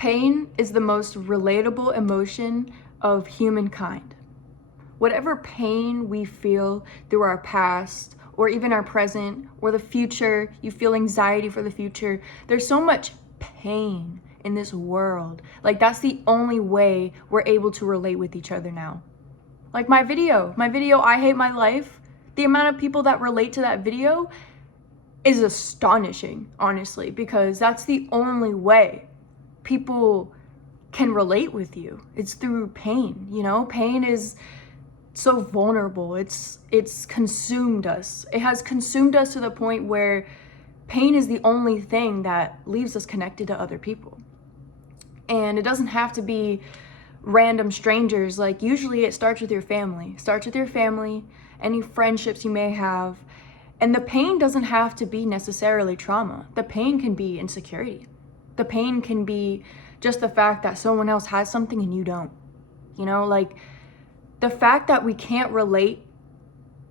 Pain is the most relatable emotion of humankind. Whatever pain we feel through our past, or even our present, or the future, you feel anxiety for the future, there's so much pain in this world. Like, that's the only way we're able to relate with each other now. Like my video, I Hate My Life, the amount of people that relate to that video is astonishing, honestly, because that's the only way people can relate with you. It's through pain, you know? Pain is so vulnerable. It's consumed us. It has consumed us to the point where pain is the only thing that leaves us connected to other people. And it doesn't have to be random strangers. Like, usually it starts with your family. It starts with your family, any friendships you may have. And the pain doesn't have to be necessarily trauma. The pain can be insecurity. The pain can be just the fact that someone else has something and you don't. You know, like the fact that we can't relate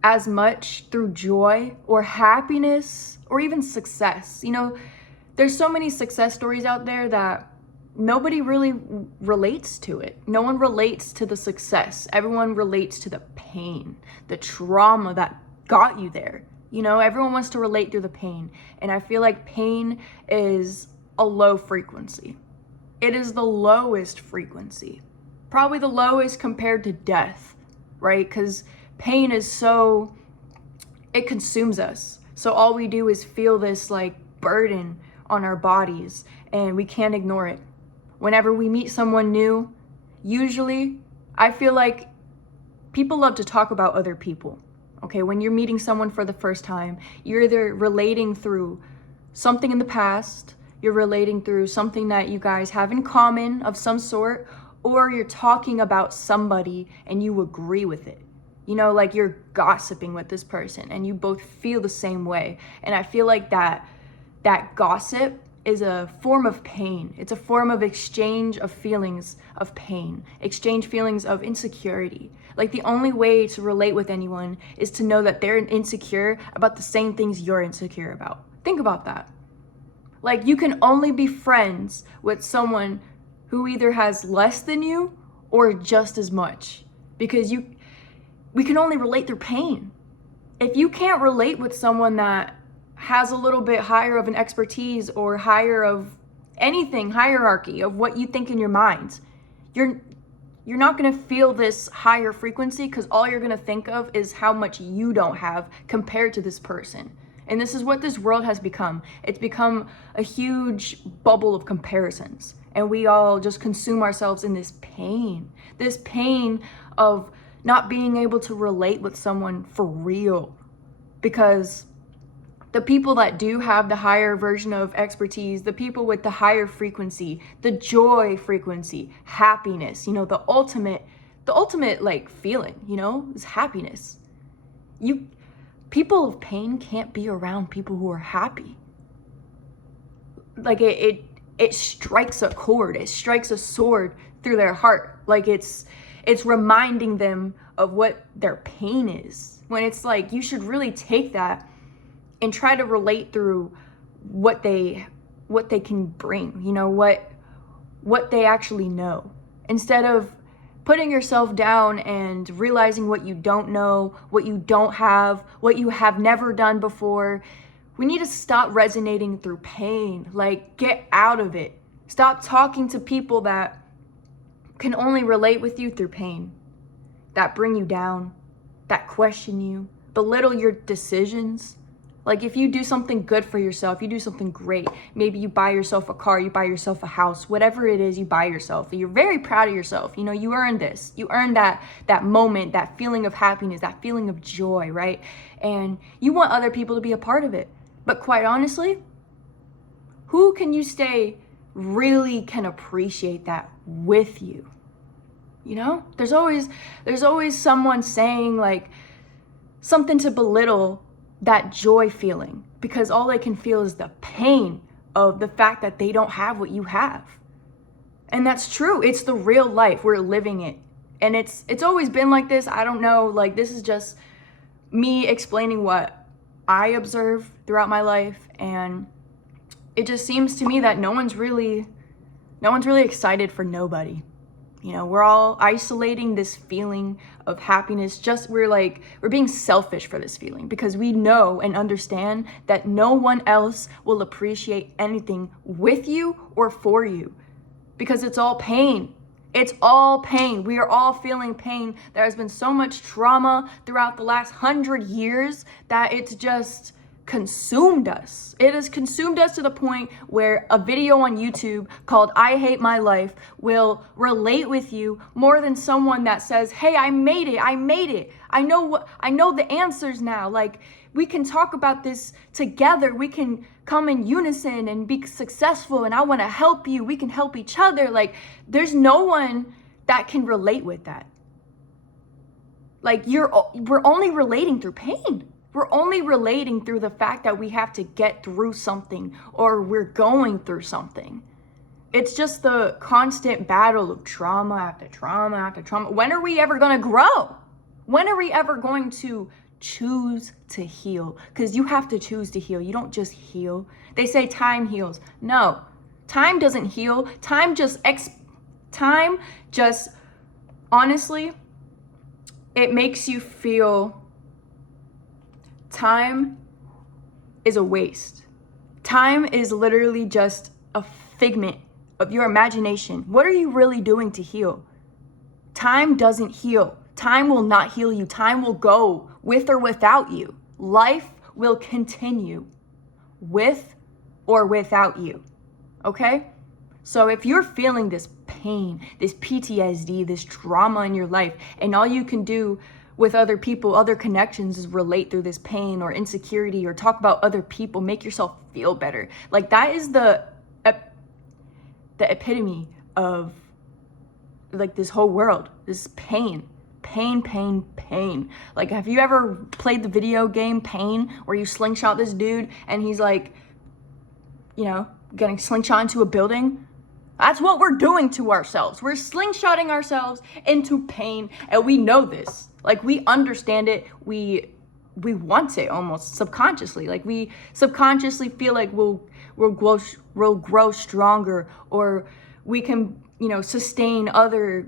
as much through joy or happiness or even success. You know, there's so many success stories out there that nobody really relates to it. No one relates to the success. Everyone relates to the pain, the trauma that got you there. You know, everyone wants to relate through the pain. And I feel like pain is a low frequency. It is the lowest frequency. Probably the lowest compared to death, right? Because pain is so, it consumes us. So all we do is feel this like burden on our bodies and we can't ignore it. Whenever we meet someone new, usually I feel like people love to talk about other people. Okay, when you're meeting someone for the first time, you're either relating through something in the past, you're relating through something that you guys have in common of some sort, or you're talking about somebody and you agree with it. You know, like you're gossiping with this person and you both feel the same way. And I feel like that gossip is a form of pain. It's a form of exchange of feelings of pain, exchange feelings of insecurity. Like, the only way to relate with anyone is to know that they're insecure about the same things you're insecure about. Think about that. Like, you can only be friends with someone who either has less than you or just as much, because we can only relate through pain. If you can't relate with someone that has a little bit higher of an expertise or higher of anything, hierarchy of what you think in your mind, you're not going to feel this higher frequency, because all you're going to think of is how much you don't have compared to this person. And this is what this world has become. It's become a huge bubble of comparisons. And we all just consume ourselves in this pain of not being able to relate with someone for real. Because the people that do have the higher version of expertise, the people with the higher frequency, the joy frequency, happiness, you know, the ultimate like feeling, you know, is happiness. People of pain can't be around people who are happy. Like it strikes a chord, it strikes a sword through their heart. Like it's reminding them of what their pain is. When it's like, you should really take that and try to relate through what they can bring, you know, what they actually know, instead of putting yourself down and realizing what you don't know, what you don't have, what you have never done before. We need to stop resonating through pain. Like, get out of it. Stop talking to people that can only relate with you through pain, that bring you down, that question you, belittle your decisions. Like, if you do something good for yourself, you do something great. Maybe you buy yourself a car, you buy yourself a house, whatever it is you buy yourself. You're very proud of yourself. You know, you earned this. You earned that moment, that feeling of happiness, that feeling of joy, right? And you want other people to be a part of it. But quite honestly, who can you say really can appreciate that with you? You know, there's always someone saying like something to belittle that joy feeling, because all they can feel is the pain of the fact that they don't have what you have. And that's true. It's the real life. We're living it. And it's always been like this. I don't know, like, this is just me explaining what I observe throughout my life. And it just seems to me that no one's really No one's really excited for nobody. You know, we're all isolating this feeling of happiness. We're being selfish for this feeling because we know and understand that no one else will appreciate anything with you or for you, because it's all pain. It's all pain. We are all feeling pain. There has been so much trauma throughout the last 100 years that it's just consumed us. It has consumed us to the point where a video on YouTube called "I Hate My Life" will relate with you more than someone that says, "Hey, I made it. I know the answers now. Like, we can talk about this together. We can come in unison and be successful, and I want to help you. We can help each other." Like, there's no one that can relate with that. Like, we're only relating through pain. We're only relating through the fact that we have to get through something or we're going through something. It's just the constant battle of trauma after trauma after trauma. When are we ever going to grow? When are we ever going to choose to heal? Because you have to choose to heal. You don't just heal. They say time heals. No, time doesn't heal. Time just honestly, it makes you feel time is a waste. Time is literally just a figment of your imagination. What are you really doing to heal? Time doesn't heal. Time will not heal you. Time will go with or without you. Life will continue with or without you. Okay? So if you're feeling this pain, this PTSD, this trauma in your life, and all you can do with other people, other connections, is relate through this pain or insecurity or talk about other people, make yourself feel better. Like, that is the epitome of like this whole world, this pain. Like, have you ever played the video game Pain, where you slingshot this dude and he's like, you know, getting slingshot into a building? That's what we're doing to ourselves. We're slingshotting ourselves into pain, and we know this. Like, we understand it. We want it almost subconsciously. Like, we subconsciously feel like we'll grow stronger, or we can, you know, sustain other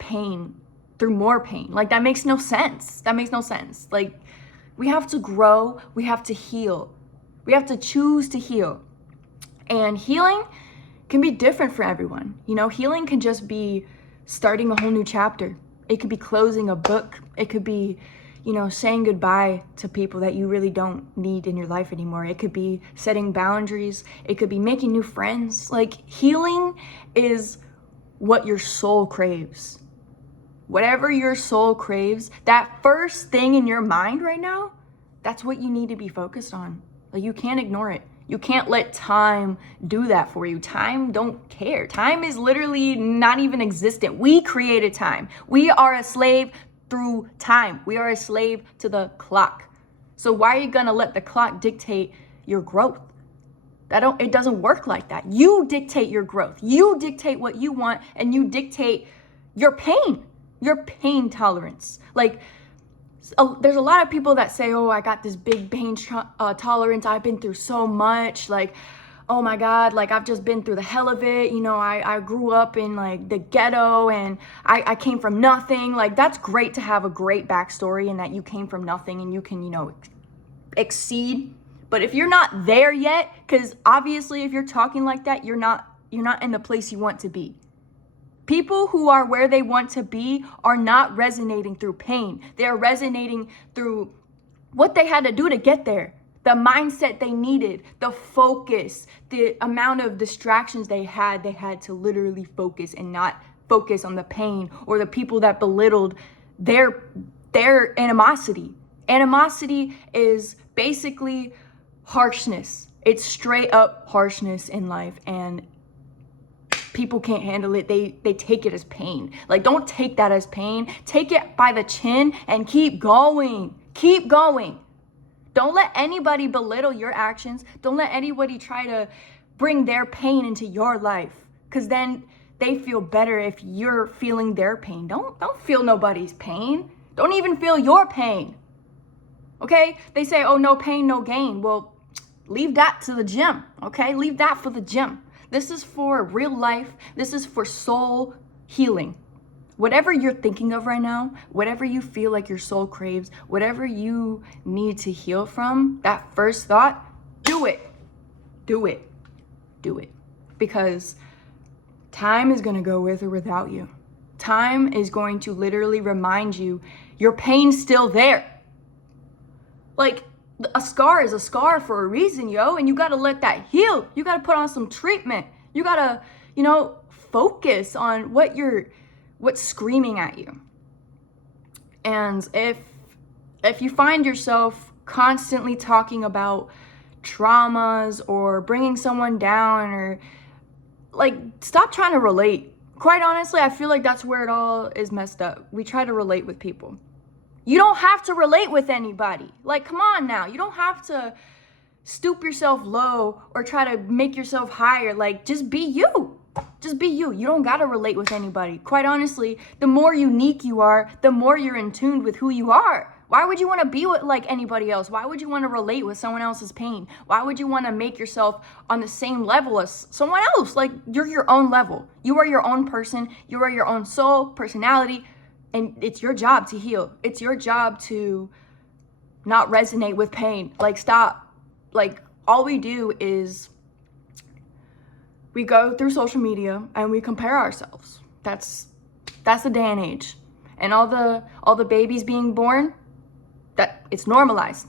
pain through more pain. Like, that makes no sense. Like, we have to grow. We have to heal. We have to choose to heal. And healing can be different for everyone. You know, healing can just be starting a whole new chapter. It could be closing a book. It could be, you know, saying goodbye to people that you really don't need in your life anymore. It could be setting boundaries. It could be making new friends. Like, healing is what your soul craves. Whatever your soul craves, that first thing in your mind right now, that's what you need to be focused on. Like, you can't ignore it. You can't let time do that for you. Time don't care. Time is literally not even existent. We created time. We are a slave through time. We are a slave to the clock. So why are you gonna let the clock dictate your growth? It doesn't work like that. You dictate your growth. You dictate what you want, and you dictate your pain tolerance. Like, there's a lot of people that say, "Oh, I got this big pain tolerance. I've been through so much. Like, oh my God, like, I've just been through the hell of it. You know, I grew up in like the ghetto, and I came from nothing." Like, that's great to have a great backstory and that you came from nothing and you can, you know, exceed. But if you're not there yet, because obviously if you're talking like that, you're not in the place you want to be. People who are where they want to be are not resonating through pain. They are resonating through what they had to do to get there, the mindset they needed, the focus, the amount of distractions they had. They had to literally focus and not focus on the pain or the people that belittled their animosity. Animosity is basically harshness. It's straight up harshness in life, and people can't handle it. They take it as pain. Like, don't take that as pain. Take it by the chin and keep going. Keep going. Don't let anybody belittle your actions. Don't let anybody try to bring their pain into your life, because then they feel better if you're feeling their pain. Don't feel nobody's pain. Don't even feel your pain. Okay? They say, "Oh, no pain, no gain." Well, leave that to the gym, okay? Leave that for the gym. This is for real life. This is for soul healing. Whatever you're thinking of right now, whatever you feel like your soul craves, whatever you need to heal from, that first thought, do it. Do it. Do it. Because time is going to go with or without you. Time is going to literally remind you your pain's still there. Like, a scar is a scar for a reason, yo, and you got to let that heal. You got to put on some treatment. You got to, focus on what's screaming at you. And if you find yourself constantly talking about traumas or bringing someone down, or like, stop trying to relate. Quite honestly, I feel like that's where it all is messed up. We try to relate with people. You don't have to relate with anybody. Like, come on now. You don't have to stoop yourself low or try to make yourself higher. Like, just be you. Just be you. You don't got to relate with anybody. Quite honestly, the more unique you are, the more you're in tune with who you are. Why would you want to be with like anybody else? Why would you want to relate with someone else's pain? Why would you want to make yourself on the same level as someone else? Like, you're your own level. You are your own person. You are your own soul, personality, and it's your job to heal. It's your job to not resonate with pain. Like, stop. Like, all we do is we go through social media and we compare ourselves. That's the day and age. And all the babies being born, that it's normalized.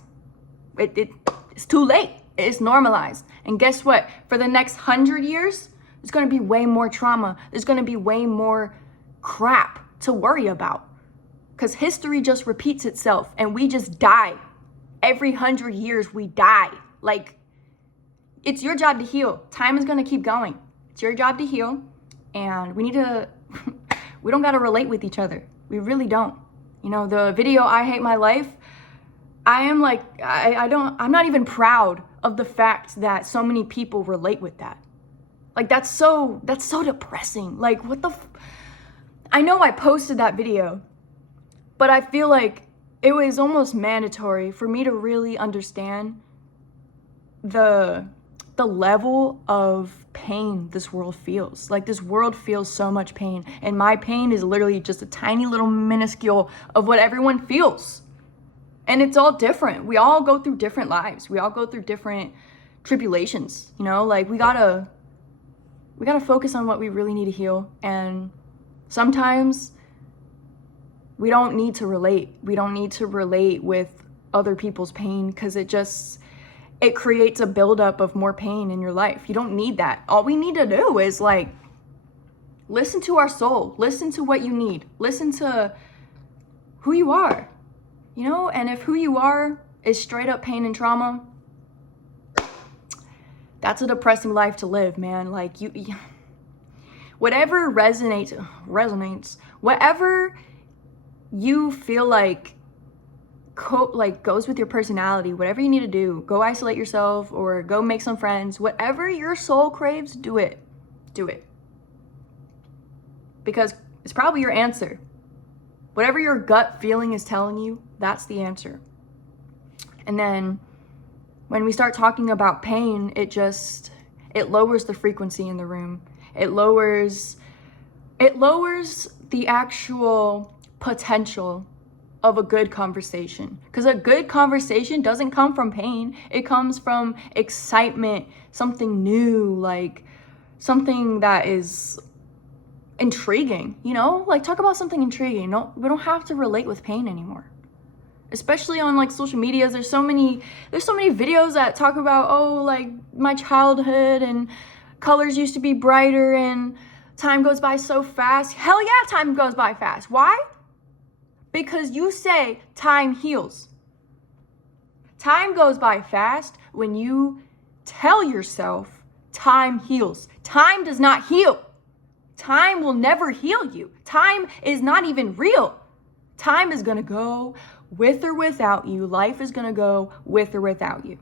It's too late. It's normalized. And guess what? For the next 100 years, there's going to be way more trauma. There's going to be way more crap to worry about. Because history just repeats itself and we just die. Every 100 years we die. Like, it's your job to heal. Time is going to keep going. It's your job to heal. And we don't got to relate with each other. We really don't. The video, I Hate My Life, I'm not even proud of the fact that so many people relate with that. Like, that's so depressing. Like, what the I know I posted that video, but I feel like it was almost mandatory for me to really understand the level of pain this world feels. Like, this world feels so much pain, and my pain is literally just a tiny little minuscule of what everyone feels. And it's all different. We all go through different lives. We all go through different tribulations, like, we gotta focus on what we really need to heal. And sometimes we don't need to relate. We don't need to relate with other people's pain, because it creates a buildup of more pain in your life. You don't need that. All we need to do is like listen to our soul, listen to what you need, listen to who you are, and if who you are is straight up pain and trauma, that's a depressing life to live, man. Like, whatever resonates, whatever you feel like goes with your personality, whatever you need to do, go isolate yourself or go make some friends, whatever your soul craves, do it. Because it's probably your answer. Whatever your gut feeling is telling you, that's the answer. And then when we start talking about pain, it lowers the frequency in the room. It lowers the actual potential of a good conversation. Because a good conversation doesn't come from pain. It comes from excitement, something new, like something that is intriguing, like, talk about something intriguing. No, we don't have to relate with pain anymore. Especially on like social medias, there's so many videos that talk about, like, my childhood and colors used to be brighter and time goes by so fast. Hell yeah, time goes by fast. Why? Because you say time heals. Time goes by fast when you tell yourself time heals. Time does not heal. Time will never heal you. Time is not even real. Time is going to go with or without you. Life is going to go with or without you.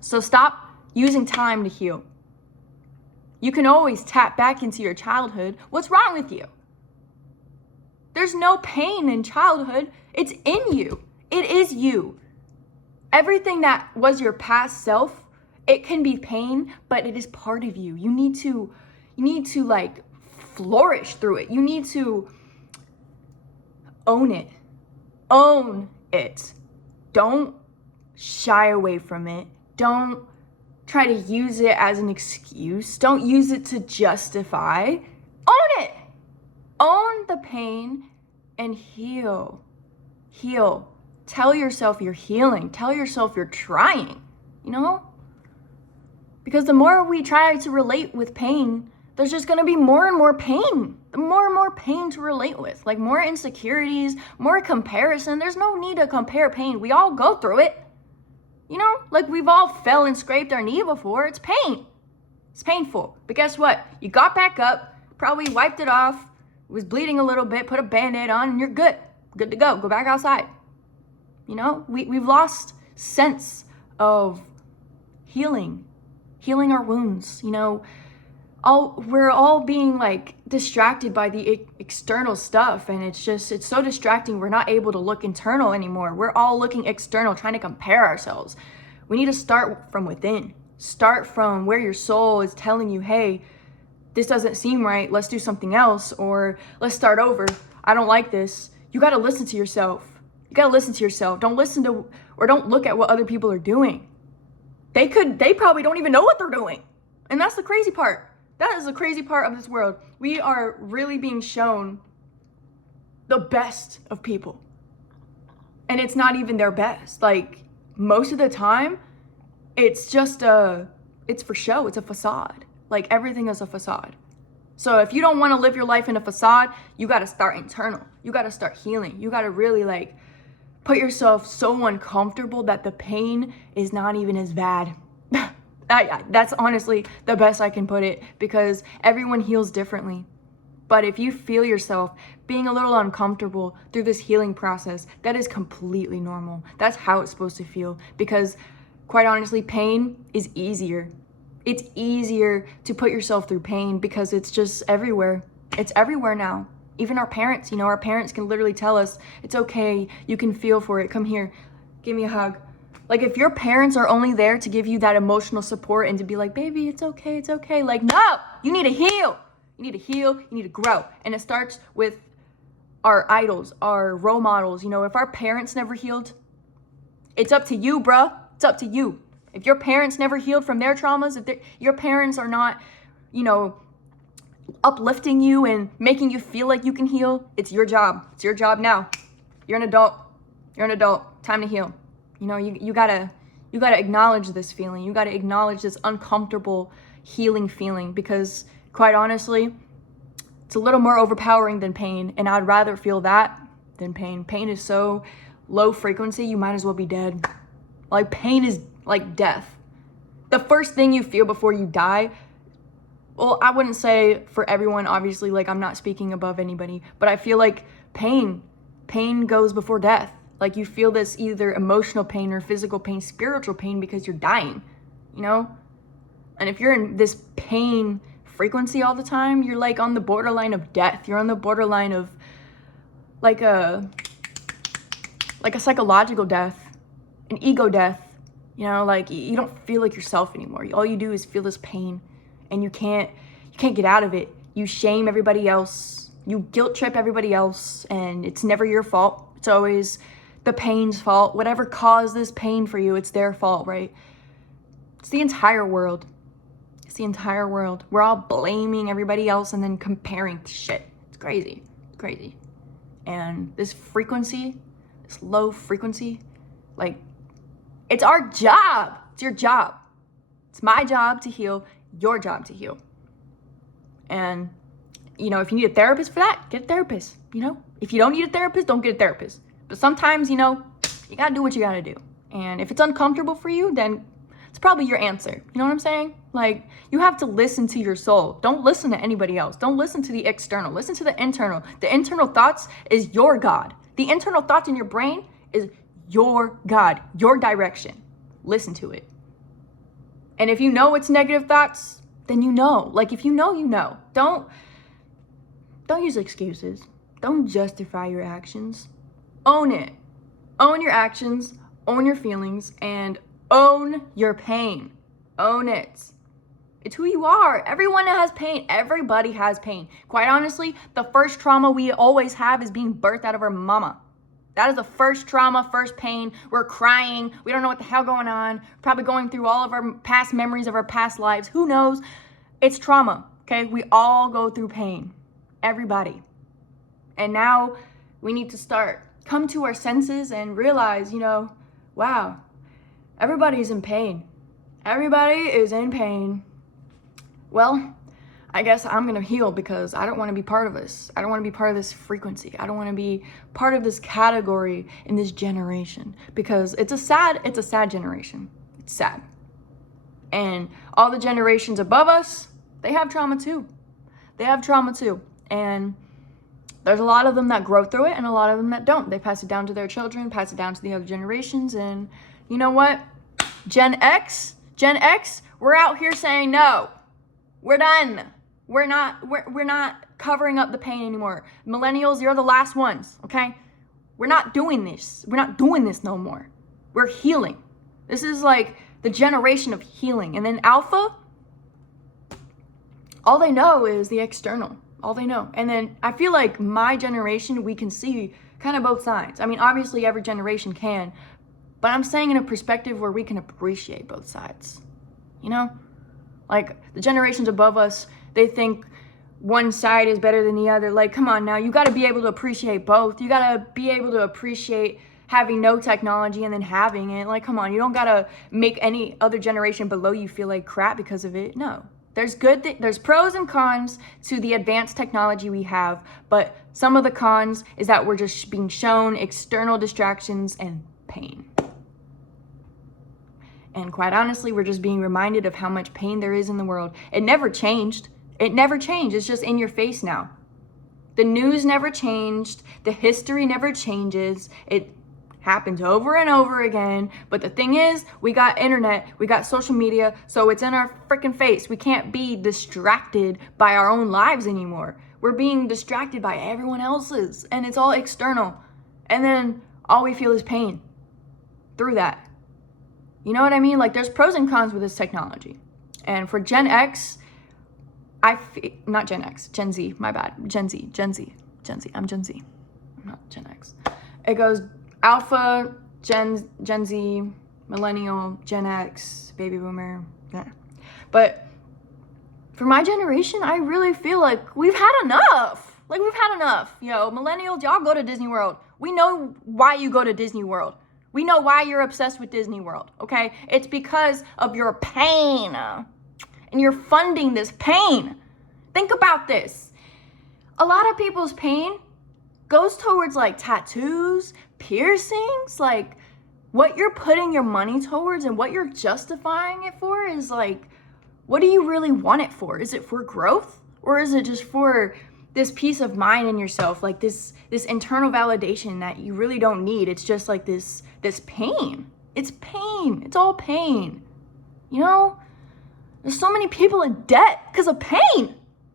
So stop using time to heal. You can always tap back into your childhood. What's wrong with you? There's no pain in childhood. It's in you. It is you. Everything that was your past self It can be pain, but it is part of you. You need to like flourish through it. You need to own it. Own it. Don't shy away from it. Don't try to use it as an excuse. Don't use it to justify. Own it. Own the pain and heal. Heal. Tell yourself you're healing. Tell yourself you're trying, you know? Because the more we try to relate with pain, there's just gonna be more and more pain. More and more pain to relate with. Like more insecurities, more comparison. There's no need to compare pain. We all go through it. You know, like we've all fell and scraped our knee before. It's pain. It's painful. But guess what? You got back up, probably wiped it off, was bleeding a little bit, put a Band-Aid on, and you're good. Good to go. Go back outside. You know, we've lost sense of healing our wounds, you know. We're all being like distracted by the external stuff, and it's so distracting. We're not able to look internal anymore. We're all looking external, trying to compare ourselves. We need to start from within. Start from where your soul is telling you, hey, this doesn't seem right, let's do something else, or let's start over, I don't like this. You got to listen to yourself. You got to listen to yourself. Don't listen to, or don't look at what other people are doing. They probably don't even know what they're doing. And that's the crazy part. That is the crazy part of this world. We are really being shown the best of people. And it's not even their best. Like, most of the time, it's just it's for show. It's a facade. Like, everything is a facade. So if you don't want to live your life in a facade, you got to start internal. You got to start healing. You got to really, like, put yourself so uncomfortable that the pain is not even as bad. That's honestly the best I can put it, because everyone heals differently. But if you feel yourself being a little uncomfortable through this healing process, that is completely normal. That's how it's supposed to feel, because quite honestly, pain is easier. It's easier to put yourself through pain because it's just everywhere. It's everywhere now. Even our parents, you know, our parents can literally tell us, it's okay, you can feel for it, come here, give me a hug. Like, if your parents are only there to give you that emotional support and to be like, baby, it's okay. Like, no, you need to heal. You need to heal, you need to grow. And it starts with our idols, our role models. You know, if our parents never healed, it's up to you, bruh. It's up to you. If your parents never healed from their traumas, if your parents are not, you know, uplifting you and making you feel like you can heal, it's your job. It's your job now. You're an adult. You're an adult. Time to heal. You know, you gotta acknowledge this feeling. You gotta acknowledge this uncomfortable healing feeling, because quite honestly, it's a little more overpowering than pain, and I'd rather feel that than pain. Pain is so low frequency, you might as well be dead. Like, pain is like death. The first thing you feel before you die, well, I wouldn't say for everyone, obviously, like, I'm not speaking above anybody, but I feel like pain goes before death. Like, you feel this either emotional pain or physical pain, spiritual pain, because you're dying, you know? And if you're in this pain frequency all the time, you're like on the borderline of death. You're on the borderline of like a psychological death, an ego death. You know, like, you don't feel like yourself anymore. All you do is feel this pain, and you can't get out of it. You shame everybody else. You guilt trip everybody else, and it's never your fault. It's always the pain's fault. Whatever caused this pain for you, it's their fault, right? It's the entire world. It's the entire world. We're all blaming everybody else and then comparing shit. It's crazy. It's crazy. And this frequency, this low frequency, like, it's our job. It's your job. It's my job to heal, your job to heal. And, you know, if you need a therapist for that, get a therapist, you know? If you don't need a therapist, don't get a therapist. But sometimes, you know, you gotta do what you gotta do. And if it's uncomfortable for you, then it's probably your answer. You know what I'm saying? Like, you have to listen to your soul. Don't listen to anybody else. Don't listen to the external. Listen to the internal. The internal thoughts is your God. The internal thoughts in your brain is your God, your direction. Listen to it. And if you know it's negative thoughts, then you know. Like, if you know, you know. Don't use excuses. Don't justify your actions. Own it. Own your actions, own your feelings, and own your pain. Own it. It's who you are. Everyone has pain. Everybody has pain. Quite honestly, the first trauma we always have is being birthed out of our mama. That is the first trauma, first pain. We're crying. We don't know what the hell going on. Probably going through all of our past memories of our past lives. Who knows? It's trauma, okay? We all go through pain. Everybody. And now we need to come to our senses and realize, wow, everybody's in pain. Everybody is in pain. Well, I guess I'm going to heal because I don't want to be part of this. I don't want to be part of this frequency. I don't want to be part of this category in this generation because it's a sad generation. It's sad. And all the generations above us, they have trauma too. And there's a lot of them that grow through it and a lot of them that don't. They pass it down to their children, pass it down to the other generations. And you know what? Gen X, we're out here saying no. We're done. We're not covering up the pain anymore. Millennials, you're the last ones, okay? We're not doing this. We're not doing this no more. We're healing. This is like the generation of healing. And then Alpha, all they know is the external. All they know. And then I feel like my generation, we can see kind of both sides. I mean, obviously every generation can, but I'm saying in a perspective where we can appreciate both sides, Like the generations above us, they think one side is better than the other. Like, come on now, you got to be able to appreciate both. You got to be able to appreciate having no technology and then having it. Like, come on, you don't got to make any other generation below you feel like crap because of it. No. There's pros and cons to the advanced technology we have, but some of the cons is that we're just being shown external distractions and pain. And quite honestly, we're just being reminded of how much pain there is in the world. It never changed. It's just in your face now. The news never changed. The history never changes. It happens over and over again. But the thing is, we got internet, we got social media, so it's in our freaking face. We can't be distracted by our own lives anymore. We're being distracted by everyone else's, and it's all external. And then all we feel is pain through that. You know what I mean? Like, there's pros and cons with this technology. And for Gen X, not Gen X, Gen Z, my bad. Gen Z. I'm Gen Z. I'm not Gen X. It goes Alpha, Gen Z, Millennial, Gen X, Baby Boomer. Yeah. But for my generation, I really feel like we've had enough. Millennials, y'all go to Disney World. We know why you go to Disney World. We know why you're obsessed with Disney World, okay? It's because of your pain. And you're funding this pain. Think about this. A lot of people's pain goes towards like tattoos, piercings, like what you're putting your money towards and what you're justifying it for is like, what do you really want it for? Is it for growth? Or is it just for this peace of mind in yourself, like this internal validation that you really don't need? It's just like this pain. It's pain. It's all pain. There's so many people in debt because of pain.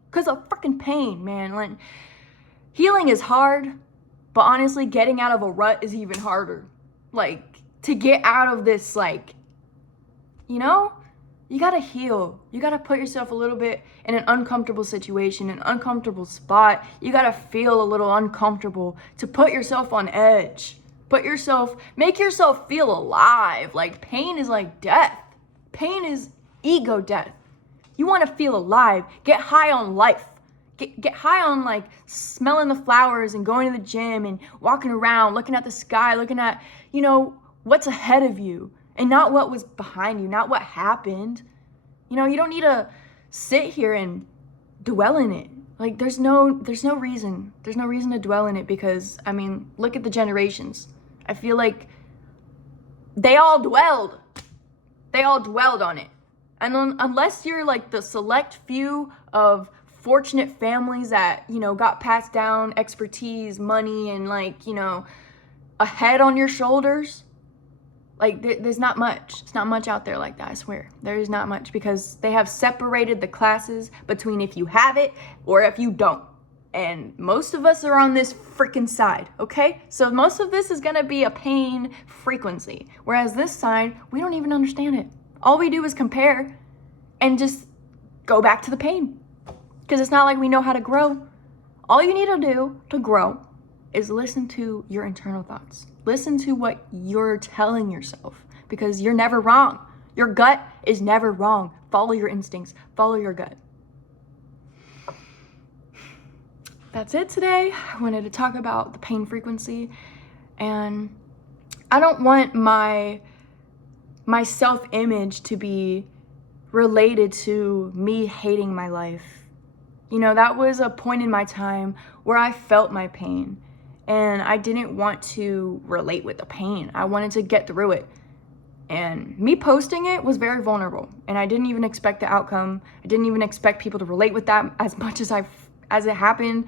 Because of freaking pain, man. Like, healing is hard, but honestly, getting out of a rut is even harder. Like, to get out of this, you gotta heal. You gotta put yourself a little bit in an uncomfortable situation, an uncomfortable spot. You gotta feel a little uncomfortable to put yourself on edge. Make yourself feel alive. Like, pain is like death. Pain is ego death. You want to feel alive. Get high on life. Get high on like smelling the flowers and going to the gym and walking around, looking at the sky, looking at, what's ahead of you and not what was behind you, not what happened. You don't need to sit here and dwell in it. Like, there's no reason. There's no reason to dwell in it because, look at the generations. I feel like they all dwelled on it. And unless you're like the select few of fortunate families that, got passed down expertise, money, and a head on your shoulders, there's not much. It's not much out there like that, I swear. There is not much because they have separated the classes between if you have it or if you don't. And most of us are on this freaking side, okay? So most of this is gonna be a pain frequency. Whereas this side, we don't even understand it. All we do is compare and just go back to the pain. Because it's not like we know how to grow. All you need to do to grow is listen to your internal thoughts. Listen to what you're telling yourself, because you're never wrong. Your gut is never wrong. Follow your instincts. Follow your gut. That's it today. I wanted to talk about the pain frequency, and I don't want my self-image to be related to me hating my life. You know, that was a point in my time where I felt my pain, and I didn't want to relate with the pain. I wanted to get through it. And me posting it was very vulnerable, and I didn't even expect the outcome. I didn't even expect people to relate with that as much as it happened.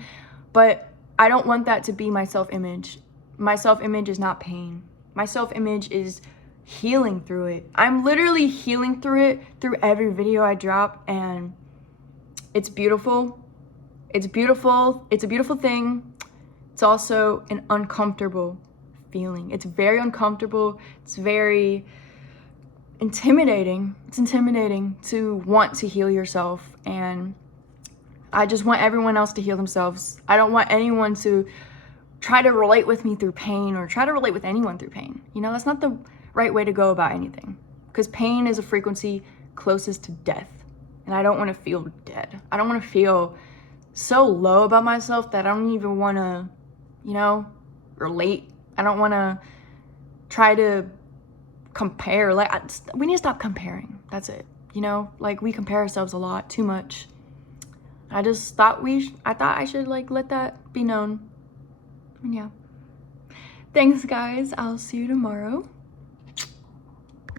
But I don't want that to be my self-image. My self-image is not pain. My self-image is healing through it. I'm literally healing through it through every video I drop, and it's beautiful. It's beautiful. It's a beautiful thing. It's also an uncomfortable feeling. It's very uncomfortable. It's very intimidating. It's intimidating to want to heal yourself, and I just want everyone else to heal themselves. I don't want anyone to try to relate with me through pain, or try to relate with anyone through pain. You know, that's not the right way to go about anything, because pain is a frequency closest to death, and I don't want to feel dead. I don't want to feel so low about myself that I don't even want to, you know, relate. I don't want to try to compare. Like, we need to stop comparing. That's it. You know, like, we compare ourselves a lot, too much. I just thought I should like let that be known. And yeah. Thanks guys. I'll see you tomorrow.